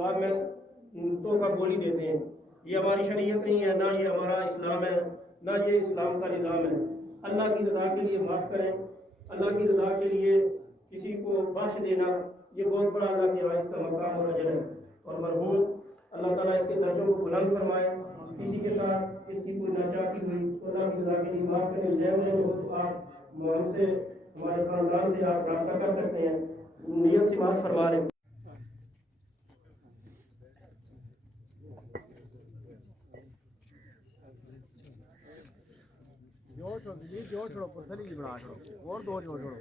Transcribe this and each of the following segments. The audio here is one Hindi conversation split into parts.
जवाब में तोहफा बोली देते हैं। ये हमारी शरीयत नहीं है, ना ये हमारा इस्लाम है, ना ये इस्लाम का निज़ाम है। अल्लाह की रज़ा के लिए माफ़ करें, अल्लाह की रज़ा के लिए किसी को बख्श देना, ये बहुत बड़ा अल्लाह के यहाँ इसका मकाम और अजर है। और मरहूम अल्लाह ताला इसके दर्जों को बुलंद फरमाए। किसी के साथ इसकी कोई नाचाकी हुई तो अल्लाह की रज़ा के लिए माफ़ करें। लेन हो तो आप हमसे, हमारे ख़ानदान से आप रब्ता कर सकते हैं, नियत से बात फरमा लें। जोड़ छोड़ो पत्थर ही बना छोड़ो और दो जोड़ छोड़ो।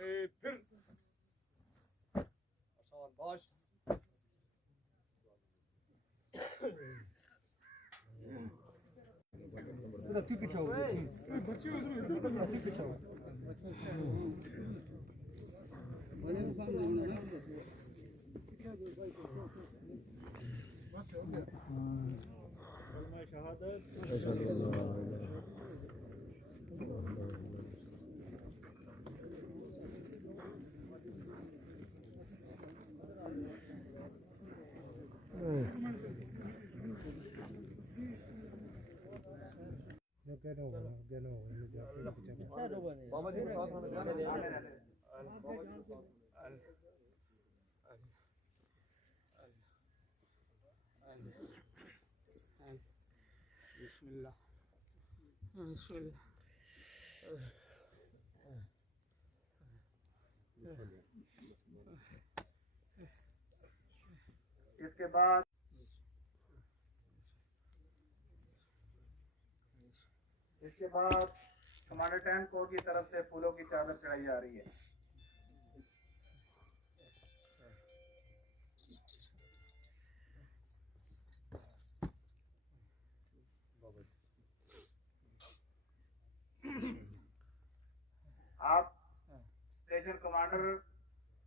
फिर आसान बाश तू पीछे हो बच्चे पीछे हो बड़े सामने कलमा शहादत बाबा जी के साथ बिस्मिल्लाह बिस्मिल्लाह। इसके बाद कमांडर 10 कोर की तरफ से फूलों की चादर चढ़ाई जा रही है। आप स्टेशन कमांडर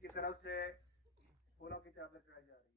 की तरफ से फूलों की चादर चढ़ाई जा रही है।